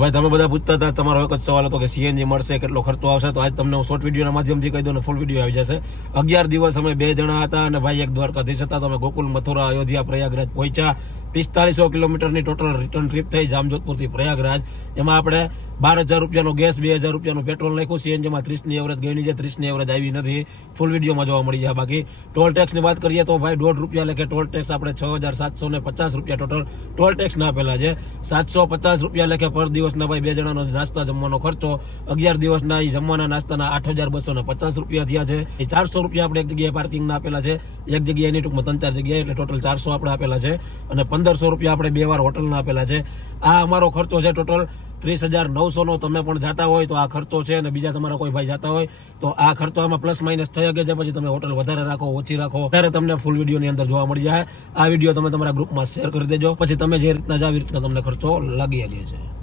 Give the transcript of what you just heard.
ભાઈ તમે બધા પૂછતા હતા, તમારો એક જ સવાલ હતો કે સીએનજી મળશે, કેટલો ખર્ચો આવશે. તો આજ તમને હું શોર્ટ વિડીયોના માધ્યમથી કહી દઉં ને ફૂલ વિડીયો આવી જશે. 11 દિવસ અમે 2 જણા હતા અને ભાઈ એક દ્વારકાધીશ હતા. તો અમે ગોકુલ, મથુરા, અયોધ્યા, પ્રયાગરાજ પહોંચ્યા. 4500 કિલોમીટરની ટોટલ રિટર્ન ટ્રીપ થઈ જામજોધપુરથી પ્રયાગરાજ. એમાં આપણે 12,000 રૂપિયાનો ગેસ, 2,000 રૂપિયાનું પેટ્રોલ નાખ્યું. સીએનજીમાં 30ની એવરેજ ગઈ છે, 30ની એવરેજ આવી નથી. ફૂલ વિડીયોમાં જોવા મળી જાય. બાકી ટોલ ટેક્સની વાત કરીએ તો ભાઈ 1.5 રૂપિયા લેખે ટોલ ટેક્સ આપણે 6,750 રૂપિયા ટોટલ ટોલ ટેક્સ ના આપેલા છે. 750 રૂપિયા લેખે પર દિવસના ભાઈ 2 જણાનો નાસ્તા જમવાનો ખર્ચો. 11 દિવસના જમવાના નાસ્તાના 8,250 રૂપિયા થયા છે. 400 રૂપિયા આપણે એક જગ્યાએ પાર્કિંગના આપેલા છે, એક જગ્યાએ એની ટૂંકમાં 3-4 જગ્યાએ, એટલે ટોટલ 400 આપણે આપેલા છે. અને 1,500 રૂપિયા આપણે 2 વાર હોટલના આપેલા છે. આ અમારો ખર્ચો છે ટોટલ 30,900 નો. તમે પણ જાતા હોય તો આ ખર્ચો છે, અને બીજા તમારા કોઈ ભાઈ જાતા હોય તો આ ખર્ચો આમાં પ્લસ માઇનસ થઈ શકે છે. પછી તમે હોટલ વધારે રાખો, ઓછી રાખો, ત્યારે તમને ફૂલ વિડીયોની અંદર જોવા મળી જાય. આ વિડીયો તમે તમારા ગ્રુપમાં શેર કરી દેજો. પછી તમે જે રીતના જાવ એ રીતના તમને ખર્ચો લાગી જાય છે.